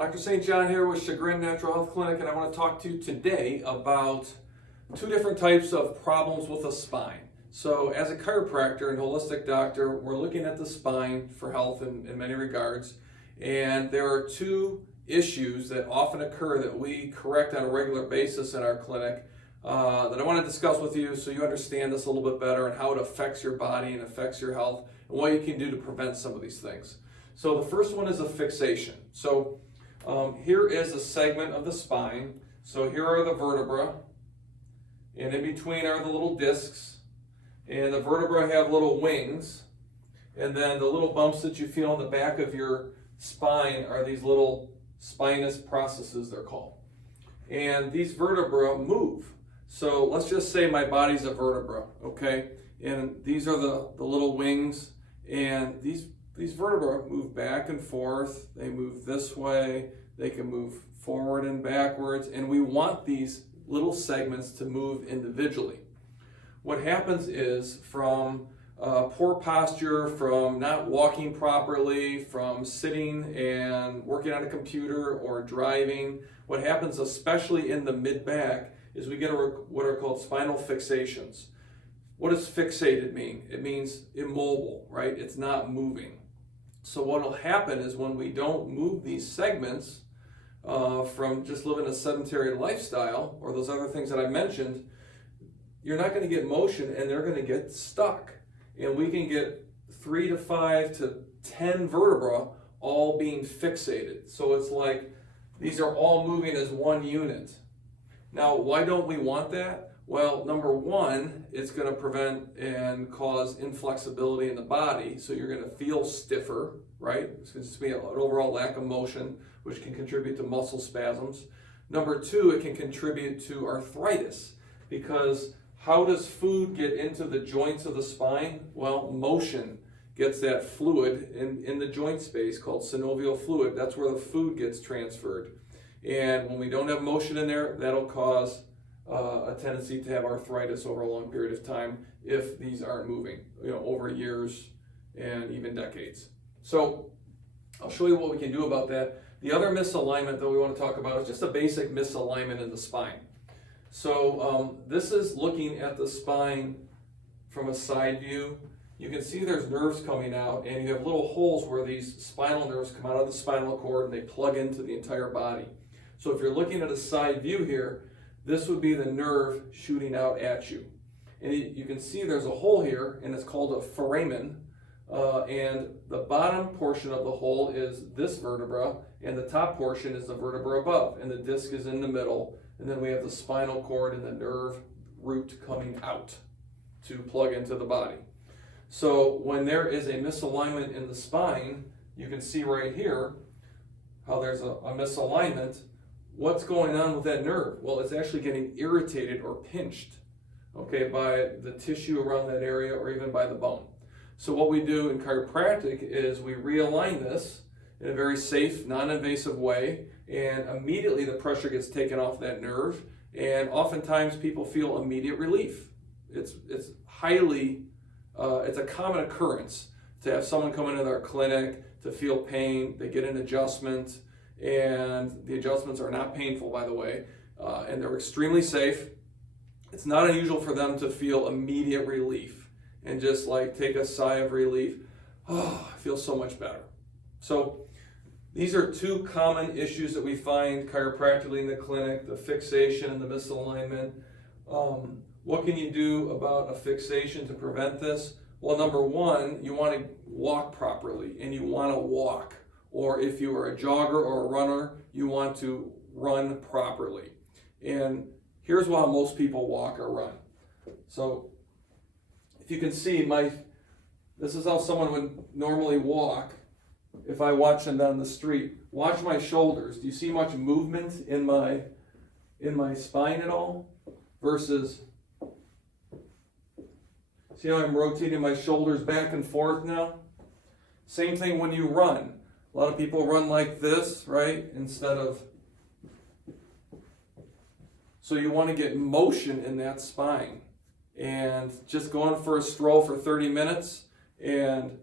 Dr. St. John here with Chagrin Natural Health Clinic, and I want to talk to you today about two different types of problems with the spine. So as a chiropractor and holistic doctor, we're looking at the spine for health in many regards, and there are two issues that often occur that we correct on a regular basis in our clinic that I want to discuss with you so you understand this a little bit better and how it affects your body and affects your health and what you can do to prevent some of these things. So the first one is a fixation. So here is a segment of the spine. So here are the vertebrae, and in between are the little discs, and the vertebrae have little wings, and then the little bumps that you feel on the back of your spine are these little spinous processes, they're called. And these vertebrae move. So let's just say my body's a vertebra, okay? And these are the little wings, and these vertebrae move back and forth. They move this way. They can move forward and backwards. And we want these little segments to move individually. What happens is from poor posture, from not walking properly, from sitting and working on a computer or driving, what happens especially in the mid-back is we get what are called spinal fixations. What does fixated mean? It means immobile, right? It's not moving. So what will happen is when we don't move these segments from just living a sedentary lifestyle or those other things that I mentioned, you're not going to get motion and they're going to get stuck. And we can get 3 to 5 to 10 vertebrae all being fixated. So it's like these are all moving as one unit. Now, why don't we want that? Well, number one, it's going to prevent and cause inflexibility in the body, so you're going to feel stiffer, right? It's going to be an overall lack of motion, which can contribute to muscle spasms. Number two, it can contribute to arthritis, because how does food get into the joints of the spine? Well, motion gets that fluid in the joint space called synovial fluid. That's where the food gets transferred. And when we don't have motion in there, that'll cause a tendency to have arthritis over a long period of time if these aren't moving, over years and even decades. So I'll show you what we can do about that. The other misalignment that we want to talk about is just a basic misalignment in the spine. So this is looking at the spine from a side view. You can see there's nerves coming out, and you have little holes where these spinal nerves come out of the spinal cord and they plug into the entire body. So if you're looking at a side view here, this would be the nerve shooting out at you. And you can see there's a hole here, and it's called a foramen. And the bottom portion of the hole is this vertebra, and the top portion is the vertebra above, and the disc is in the middle. And then we have the spinal cord and the nerve root coming out to plug into the body. So when there is a misalignment in the spine, you can see right here how there's a misalignment. What's going on with that nerve? Well, it's actually getting irritated or pinched, okay, by the tissue around that area or even by the bone. So what we do in chiropractic is we realign this in a very safe, non-invasive way, and immediately the pressure gets taken off that nerve, and oftentimes people feel immediate relief. It's highly, it's a common occurrence to have someone come into our clinic to feel pain, they get an adjustment, and the adjustments are not painful, by the way, and they're extremely safe. It's not unusual for them to feel immediate relief and just like take a sigh of relief. Oh, I feel so much better. So these are two common issues that we find chiropractically in the clinic, the fixation and the misalignment. What can you do about a fixation to prevent this? Well, number one, you want to walk properly, and you want to walk. Or if you are a jogger or a runner, you want to run properly. And here's how most people walk or run. So if you can see, this is how someone would normally walk if I watch them down the street. Watch my shoulders. Do you see much movement in my spine at all? Versus, see how I'm rotating my shoulders back and forth now? Same thing when you run. A lot of people run like this, right? Instead of, so you want to get motion in that spine. And just going for a stroll for 30 minutes and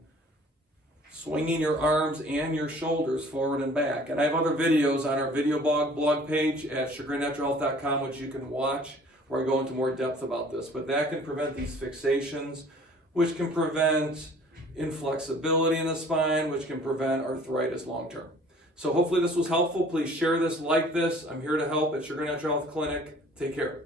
swinging your arms and your shoulders forward and back. And I have other videos on our video blog page at chagrinnaturalhealth.com, which you can watch, where I go into more depth about this. But that can prevent these fixations, which can prevent inflexibility in the spine, which can prevent arthritis long term. So hopefully this was helpful. Please share this, like this. I'm here to help at Chagrin Natural Health Clinic. Take care.